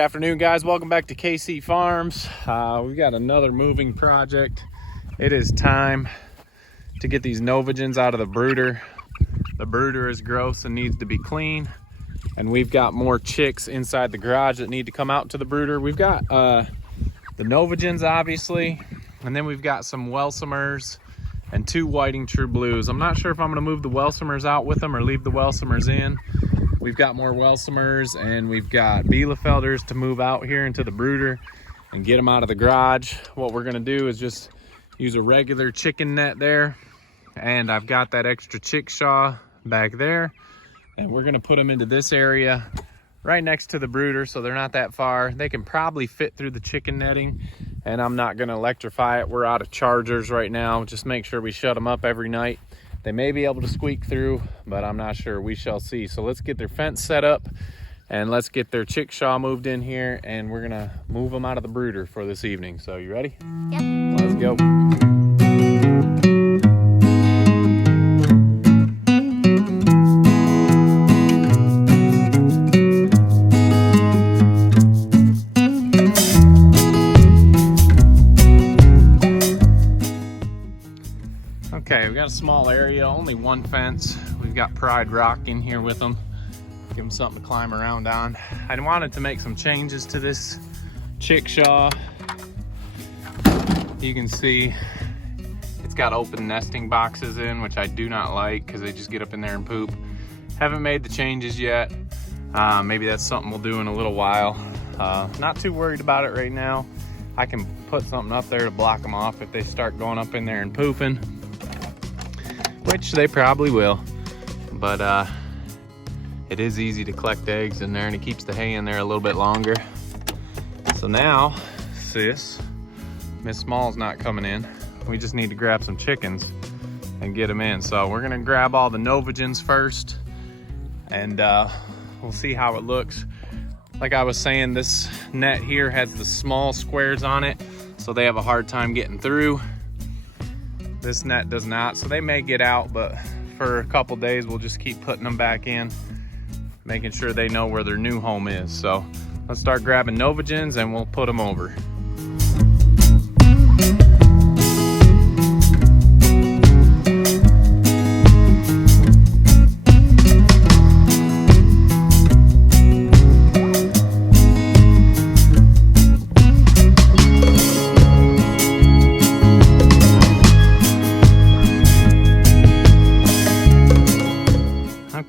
Good afternoon, guys. Welcome back to KC Farms. We've got another moving project. It is time to get these Novagens out of the brooder. The brooder is gross and needs to be clean. And we've got more chicks inside the garage that need to come out to the brooder. We've got the Novagens, obviously, and then we've got some welsummers and 2 whiting true blues. I'm not sure if I'm going to move the welsummers out with them or leave the welsummers in. We've got more welsumers and we've got bielefelders to move out here into the brooder and get them out of the garage. What we're gonna do is just use a regular chicken net there, and I've got that extra chickshaw back there, and we're gonna put them into this area right next to the brooder so they're not that far. They can probably fit through the chicken netting, and I'm not gonna electrify it. We're out of chargers right now. Just make sure we shut them up every night. They may be able to squeak through, but I'm not sure. We shall see. So let's get their fence set up and let's get their chickshaw moved in here, and we're gonna move them out of the brooder for this evening. So you ready? Yep. Let's go. Okay, we've got a small area, only 1 fence. We've got Pride Rock in here with them. Give them something to climb around on. I wanted to make some changes to this chickshaw. You can see it's got open nesting boxes in, which I do not like because they just get up in there and poop. Haven't made the changes yet. Maybe that's something we'll do in a little while. Not too worried about it right now. I can put something up there to block them off if they start going up in there and pooping, which they probably will, but it is easy to collect eggs in there, and it keeps the hay in there a little bit longer. So now, Miss Small's not coming in. We just need to grab some chickens and get them in. So we're gonna grab all the Novagens first, and we'll see how it looks. Like I was saying, this net here has the small squares on it, so they have a hard time getting through. This net does not, so they may get out, but for a couple days we'll just keep putting them back in, making sure they know where their new home is. So let's start grabbing Novagens and we'll put them over.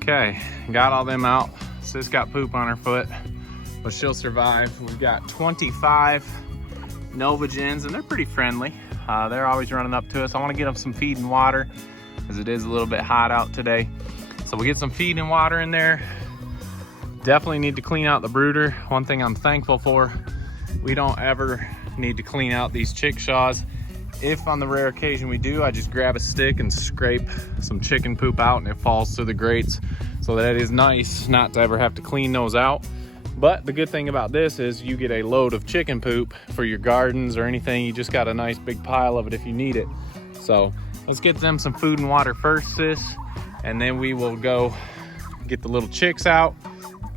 Okay, got all them out. Sis got poop on her foot, but she'll survive. We've got 25 Novagens, and they're pretty friendly. They're always running up to us. I want to get them some feed and water because it is a little bit hot out today. So we'll get some feed and water in there. Definitely need to clean out the brooder. One thing I'm thankful for, we don't ever need to clean out these chickshaws. If on the rare occasion we do, I just grab a stick and scrape some chicken poop out and it falls through the grates. So that is nice not to ever have to clean those out. But the good thing about this is you get a load of chicken poop for your gardens or anything. You just got a nice big pile of it if you need it. So let's get them some food and water first, sis. And then we will go get the little chicks out.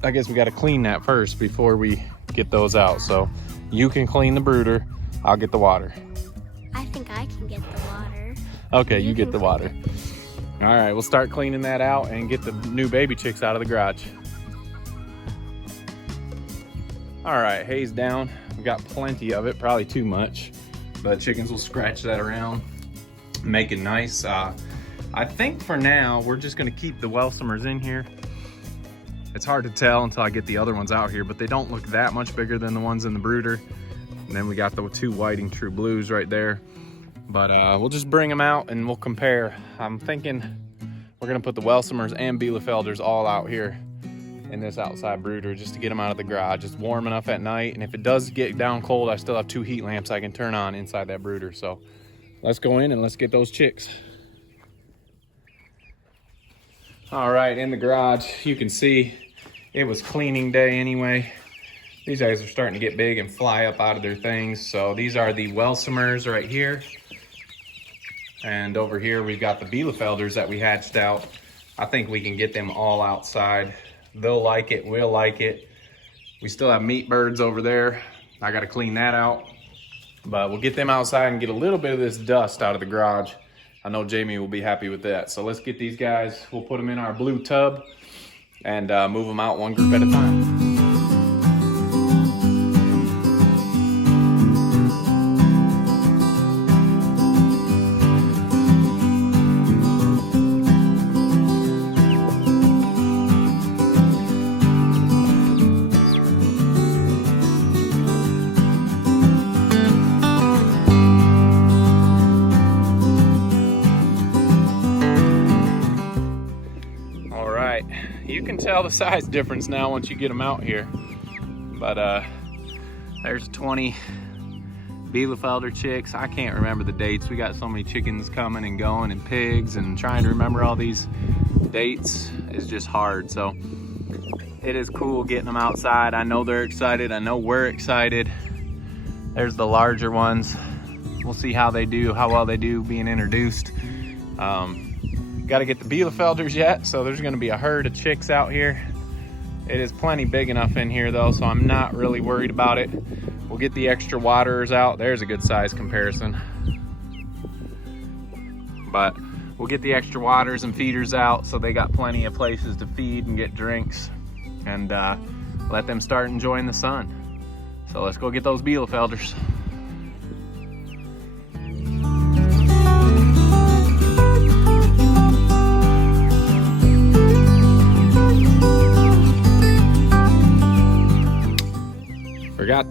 I guess we got to clean that first before we get those out. So you can clean the brooder, I'll get the water. I think I can get the water. Okay, you get the water. All right, we'll start cleaning that out and get the new baby chicks out of the garage. All right, hay's down. We've got plenty of it, probably too much, but chickens will scratch that around, make it nice. I think for now, we're just gonna keep the welsumers in here. It's hard to tell until I get the other ones out here, but they don't look that much bigger than the ones in the brooder. And then we got the 2 whiting true blues right there. But we'll just bring them out and we'll compare. I'm thinking we're gonna put the welsumers and bielefelders all out here in this outside brooder just to get them out of the garage. It's warm enough at night, and if it does get down cold, I still have 2 heat lamps I can turn on inside that brooder. So let's go in and let's get those chicks. All right, in the garage, you can see it was cleaning day anyway. These guys are starting to get big and fly up out of their things. So these are the welsumers right here. And over here, we've got the bielefelders that we hatched out. I think we can get them all outside. They'll like it, we'll like it. We still have meat birds over there. I gotta clean that out. But we'll get them outside and get a little bit of this dust out of the garage. I know Jamie will be happy with that. So let's get these guys, we'll put them in our blue tub and move them out one group at a time. You can tell the size difference now once you get them out here. But there's 20 bielefelder chicks. I can't remember the dates. We got so many chickens coming and going and pigs, and trying to remember all these dates is just hard. So it is cool getting them outside. I know they're excited. I know we're excited. There's the larger ones. We'll see how they do, how well they do being introduced. Got to get the bielefelders yet, so there's going to be a herd of chicks out here. It is plenty big enough in here though, so I'm not really worried about it. We'll get the extra waterers out. There's a good size comparison. But we'll get the extra waters and feeders out so they got plenty of places to feed and get drinks, and let them start enjoying the sun. So let's go get those bielefelders.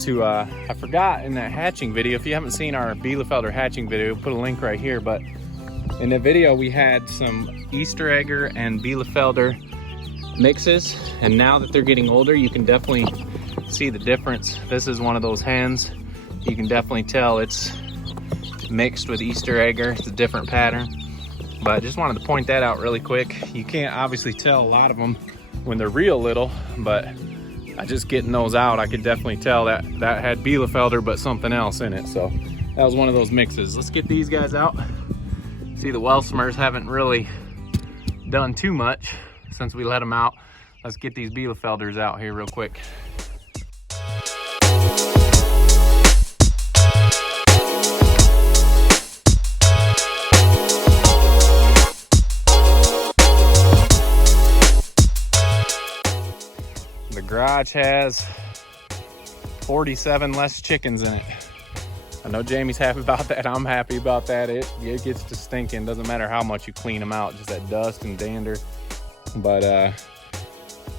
I forgot in that hatching video, if you haven't seen our bielefelder hatching video, put a link right here, but in the video we had some Easter egger and bielefelder mixes, and now that they're getting older you can definitely see the difference. This is one of those hens. You can definitely tell it's mixed with Easter egger. It's a different pattern, but I just wanted to point that out really quick. You can't obviously tell a lot of them when they're real little, but just getting those out, I could definitely tell that had bielefelder but something else in it. So that was one of those mixes. Let's get these guys out. See, the welsumers haven't really done too much since we let them out. Let's get these bielefelders out here real quick. The garage has 47 less chickens in it. I know Jamie's happy about that. I'm happy about that. It gets to stinking. Doesn't matter how much you clean them out, just that dust and dander. But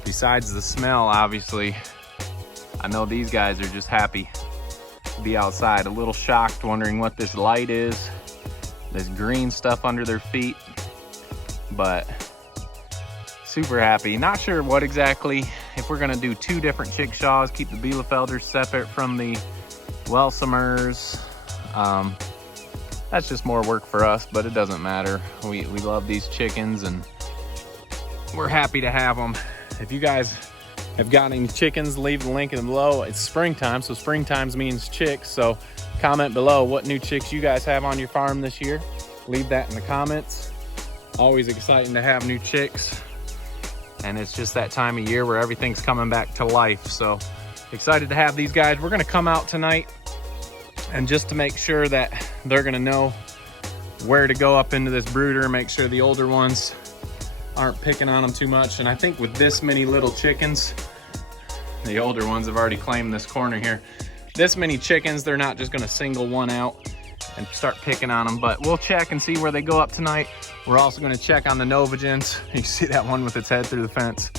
besides the smell, obviously, I know these guys are just happy to be outside. A little shocked, wondering what this light is. This green stuff under their feet. But super happy. Not sure what exactly, if we're gonna do 2 different chickshaws, keep the bielefelders separate from the welsumers. That's just more work for us, but it doesn't matter. We love these chickens and we're happy to have them. If you guys have got any chickens, leave the link in below. It's springtime, so springtime means chicks. So comment below what new chicks you guys have on your farm this year. Leave that in the comments. Always exciting to have new chicks. And it's just that time of year where everything's coming back to life. So excited to have these guys. We're gonna come out tonight, and just to make sure that they're gonna know where to go up into this brooder, make sure the older ones aren't picking on them too much. And I think with this many little chickens, the older ones have already claimed this corner here. This many chickens, they're not just gonna single one out and start picking on them, but we'll check and see where they go up tonight. We're also gonna check on the Novagens. You see that one with its head through the fence.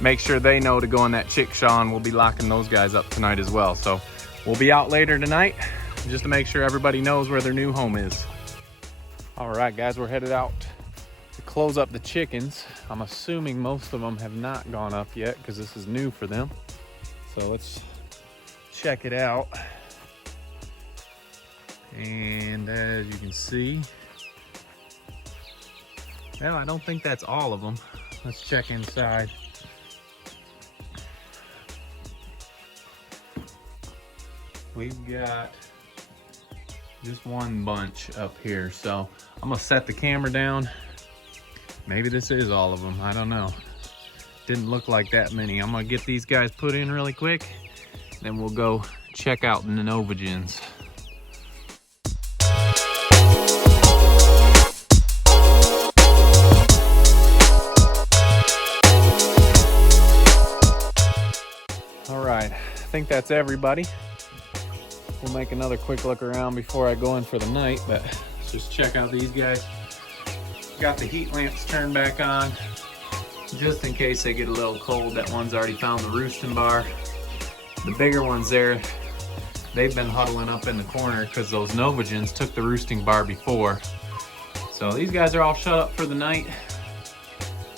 Make sure they know to go in that chickshaw, and we'll be locking those guys up tonight as well. So we'll be out later tonight just to make sure everybody knows where their new home is. All right, guys, we're headed out to close up the chickens. I'm assuming most of them have not gone up yet because this is new for them. So let's check it out. And as you can see, well, I don't think that's all of them. Let's check inside. We've got just one bunch up here. So I'm gonna set the camera down. Maybe this is all of them, I don't know. Didn't look like that many. I'm gonna get these guys put in really quick, then we'll go check out the Novagens. All right, I think that's everybody. We'll make another quick look around before I go in for the night, but let's just check out these guys. Got the heat lamps turned back on, just in case they get a little cold. That one's already found the roosting bar. The bigger ones there, they've been huddling up in the corner because those Novagens took the roosting bar before. So these guys are all shut up for the night.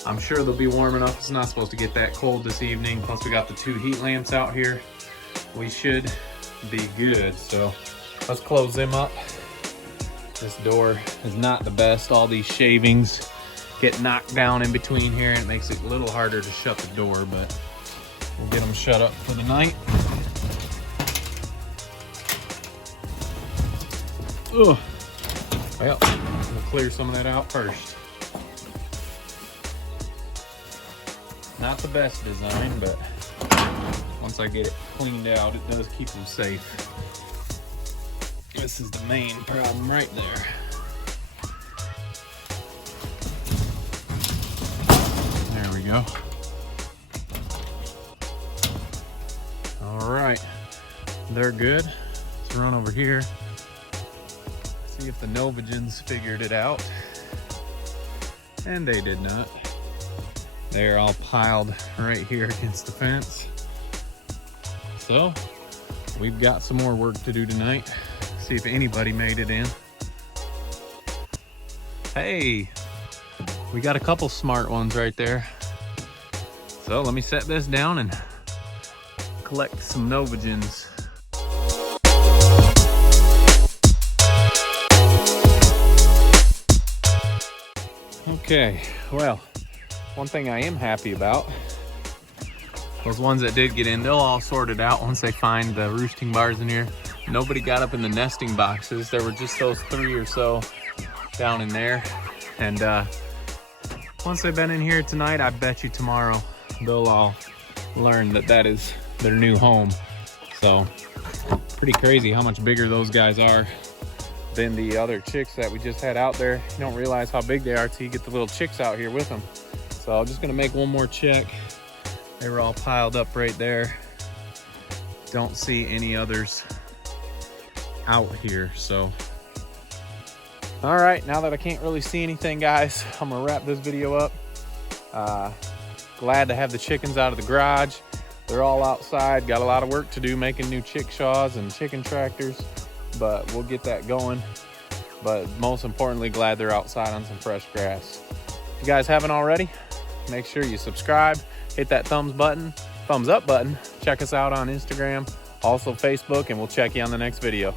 I'm sure they'll be warm enough. It's not supposed to get that cold this evening. Plus we got the 2 heat lamps out here. We should be good. So let's close them up. This door is not the best. All these shavings get knocked down in between here and it makes it a little harder to shut the door, but we'll get them shut up for the night. Ugh. Well, we'll clear some of that out first. Not the best design, but once I get it cleaned out, it does keep them safe. This is the main problem right there. There we go. All right, they're good. Let's run over here, see if the Novagens figured it out. And they did not. They're all piled right here against the fence. So we've got some more work to do tonight. See if anybody made it in. Hey, we got a couple smart ones right there. So let me set this down and collect some Novagens. Okay, well, one thing I am happy about, those ones that did get in, they'll all sort it out once they find the roosting bars in here. Nobody got up in the nesting boxes. There were just those 3 or so down in there. And once they've been in here tonight, I bet you tomorrow they'll all learn that that is their new home. So pretty crazy how much bigger those guys are than the other chicks that we just had out there. You don't realize how big they are till you get the little chicks out here with them. So I'm just gonna make one more check. They were all piled up right there. Don't see any others out here. So all right, now that I can't really see anything, guys, I'm gonna wrap this video up. Glad to have the chickens out of the garage. They're all outside. Got a lot of work to do making new chickshaws and chicken tractors, but we'll get that going. But most importantly, glad they're outside on some fresh grass. If you guys haven't already, make sure you subscribe, hit that thumbs up button. Check us out on Instagram, also Facebook, and we'll check you on the next video.